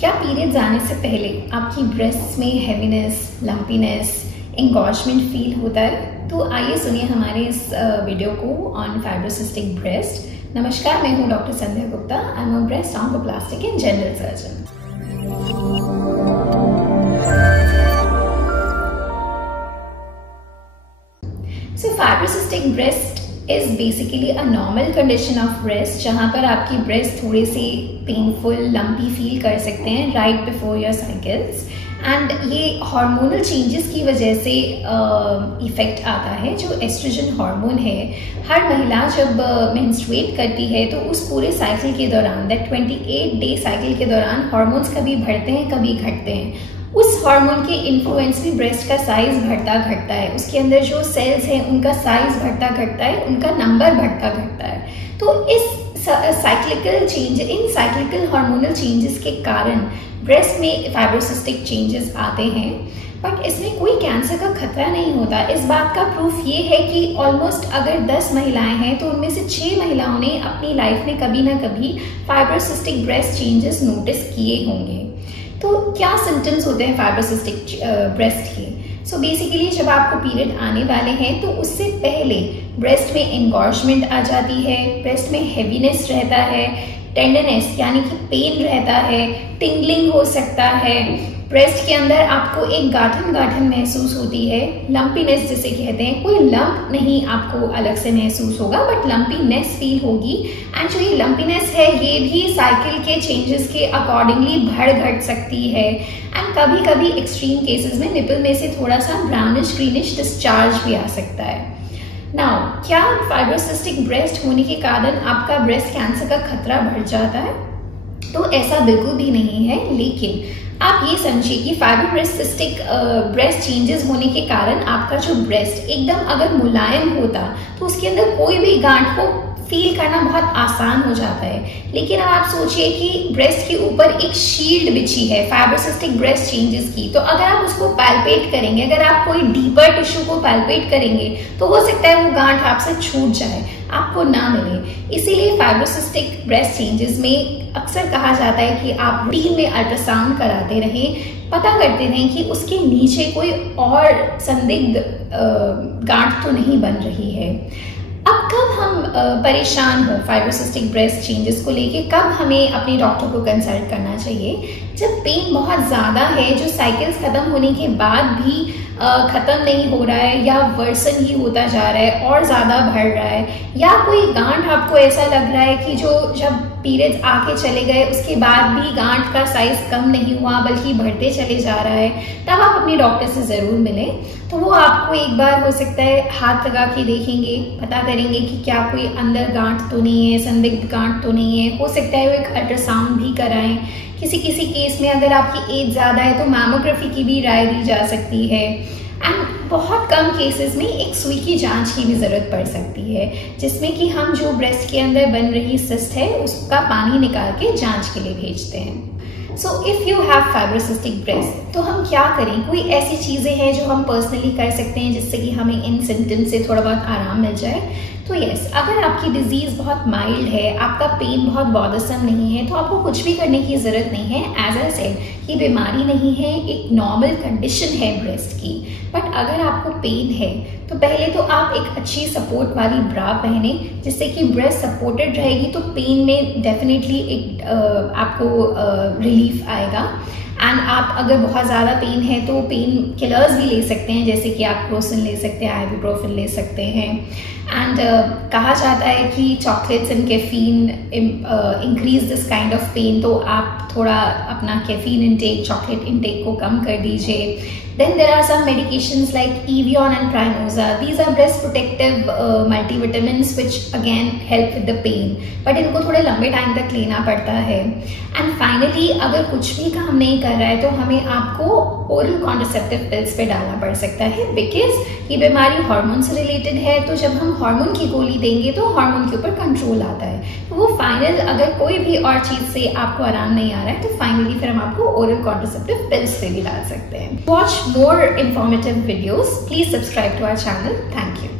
क्या पीरियड्स आने से पहले आपकी ब्रेस्ट में हैवीनेस, लंपीनेस, एंगॉर्जमेंट फील होता है? तो आइए सुनिए हमारे इस वीडियो को ऑन फाइब्रोसिस्टिक ब्रेस्ट। नमस्कार, मैं हूँ doctor Sandhya Gupta. I am a breast oncoplastic and general surgeon. So fibrocystic breast is basically a normal condition of breast जहाँ पर आपकी breast थोड़े से painful, lumpy feel कर सकते हैं right before your cycles, and ये hormonal changes की वजह से इफेक्ट आता है। जो एस्ट्रोजन हार्मोन है, हर महिला जब menstruate करती है तो उस पूरे साइकिल के दौरान, that 28-day साइकिल के दौरान हार्मोन्स कभी बढ़ते हैं कभी घटते हैं। उस हार्मोन के इन्फ्लुएंस में ब्रेस्ट का साइज बढ़ता घटता है, उसके अंदर जो सेल्स हैं उनका साइज बढ़ता घटता है, उनका नंबर बढ़ता घटता है। तो इस साइक्लिकल चेंज, इन साइक्लिकल हार्मोनल चेंजेस के कारण ब्रेस्ट में फाइब्रोसिस्टिक चेंजेस आते हैं, बट इसमें कोई कैंसर का खतरा नहीं होता। इस बात का प्रूफ ये है कि ऑलमोस्ट अगर 10 महिलाएं हैं तो उनमें से 6 महिलाओं ने अपनी लाइफ में कभी ना कभी फाइब्रोसिस्टिक ब्रेस्ट चेंजेस नोटिस किए होंगे। तो क्या सिम्टम्स होते हैं फाइब्रोसिस्टिक ब्रेस्ट के? सो बेसिकली जब आपको पीरियड आने वाले हैं तो उससे पहले ब्रेस्ट में एंगॉर्जमेंट आ जाती है, ब्रेस्ट में हेवीनेस रहता है, टेंडरनेस यानी कि पेन रहता है, टिंगलिंग हो सकता है, ब्रेस्ट के अंदर आपको एक गाठन गाठन महसूस होती है, लंपीनेस जिसे कहते हैं। कोई लंप नहीं आपको अलग से महसूस होगा, बट लंपीनेस फील होगी। एंड जो ये लंपीनेस है ये भी साइकिल के चेंजेस के अकॉर्डिंगली बढ़ घट सकती है। एंड कभी कभी एक्सट्रीम केसेस में निपल में से थोड़ा सा ब्राउनिश ग्रीनिश डिस्चार्ज भी आ सकता है। नाउ, क्या फाइब्रोसिस्टिक ब्रेस्ट होने के कारण आपका ब्रेस्ट कैंसर का खतरा बढ़ जाता है? तो ऐसा बिल्कुल भी नहीं है, लेकिन आप ये समझिए कि फाइब्रोसिस्टिक ब्रेस्ट चेंजेस होने के कारण आपका जो ब्रेस्ट एकदम अगर मुलायम होता तो उसके अंदर कोई भी गांठ को फील करना बहुत आसान हो जाता है। लेकिन अब आप सोचिए कि ब्रेस्ट के ऊपर एक शील्ड बिछी है फाइब्रोसिस्टिक ब्रेस्ट चेंजेस की, तो अगर आप उसको पैल्पेट करेंगे, अगर आप कोई डीपर टिश्यू को पैल्पेट करेंगे तो हो सकता है वो गांठ आपसे छूट जाए, आपको ना मिले। इसीलिए फाइब्रोसिस्टिक ब्रेस्ट चेंजेस में अक्सर कहा जाता है कि आप रूटीन में अल्ट्रासाउंड कराते रहें, पता करते रहें कि उसके नीचे कोई और संदिग्ध गांठ तो नहीं बन रही है। अब कब हम परेशान हो फाइब्रोसिस्टिक ब्रेस्ट चेंजेस को लेके, कब हमें अपने डॉक्टर को कंसल्ट करना चाहिए? जब पेन बहुत ज़्यादा है, जो साइकिल्स ख़त्म होने के बाद भी ख़त्म नहीं हो रहा है या वर्सन ही होता जा रहा है और ज़्यादा बढ़ रहा है, या कोई गांठ आपको ऐसा लग रहा है कि जो जब पीरियड्स आके चले गए उसके बाद भी गांठ का साइज कम नहीं हुआ बल्कि बढ़ते चले जा रहा है, तब आप अपने डॉक्टर से ज़रूर मिलें। तो वो आपको एक बार हो सकता है हाथ लगा के देखेंगे, पता करेंगे कि क्या कोई अंदर गांठ तो नहीं है, संदिग्ध गांठ तो नहीं है। हो सकता है वो एक अल्ट्रासाउंड भी कराएं। किसी किसी केस में अगर आपकी एज ज़्यादा है तो मैमोग्राफी की भी राय दी जा सकती है। एंड बहुत कम केसेस में एक सुई की जांच की भी ज़रूरत पड़ सकती है, जिसमें कि हम जो ब्रेस्ट के अंदर बन रही सिस्ट है उसका पानी निकाल के जांच के लिए भेजते हैं। So if you have fibrocystic breast, तो हम क्या करें? कोई ऐसी चीज़ें हैं जो हम पर्सनली कर सकते हैं जिससे कि हमें इन सिम्टम्स से थोड़ा बहुत आराम मिल जाए? तो यस, अगर आपकी डिजीज़ बहुत माइल्ड है, आपका पेन बहुत बॉदरसम नहीं है, तो आपको कुछ भी करने की ज़रूरत नहीं है। एज आई सेड, ये बीमारी नहीं है, एक नॉर्मल कंडीशन है ब्रेस्ट की। बट अगर आपको पेन है तो पहले तो आप एक अच्छी सपोर्ट वाली ब्रा पहने, जिससे कि ब्रेस्ट सपोर्टेड रहेगी तो पेन में डेफिनेटली एक आपको रिलीफ आएगा। एंड आप अगर बहुत ज़्यादा पेन है तो पेन किलर्स भी ले सकते हैं, जैसे कि आप क्रोसिन ले सकते हैं, आइबुप्रोफेन ले सकते हैं। एंड कहा जाता है कि chocolates and caffeine increase this kind of pain, तो आप थोड़ा अपना कैफीन इंटेक, चॉकलेट इंटेक को कम कर दीजिए। Then there are some medications like Evion and Primoza. These are breast protective multivitamins which again help with the pain. But इनको थोड़े लंबे टाइम तक लेना पड़ता है। And finally, अगर कुछ भी काम नहीं कर रहा है तो हमें आपको ओरल कॉन्ट्रासेप्टिव पिल्स पे डालना पड़ सकता है, बिकॉज ये बीमारी हार्मोन से रिलेटेड है। तो जब हम हार्मोन की गोली देंगे तो हार्मोन के ऊपर कंट्रोल आता है। तो वो फाइनल, अगर कोई भी और चीज़ से आपको आराम नहीं आ रहा है तो फाइनली फिर हम आपको ओरल कॉन्ट्रासेप्टिव पिल्स पे भी डाल सकते हैं। Watch more informative videos. Please subscribe to our channel. Thank you.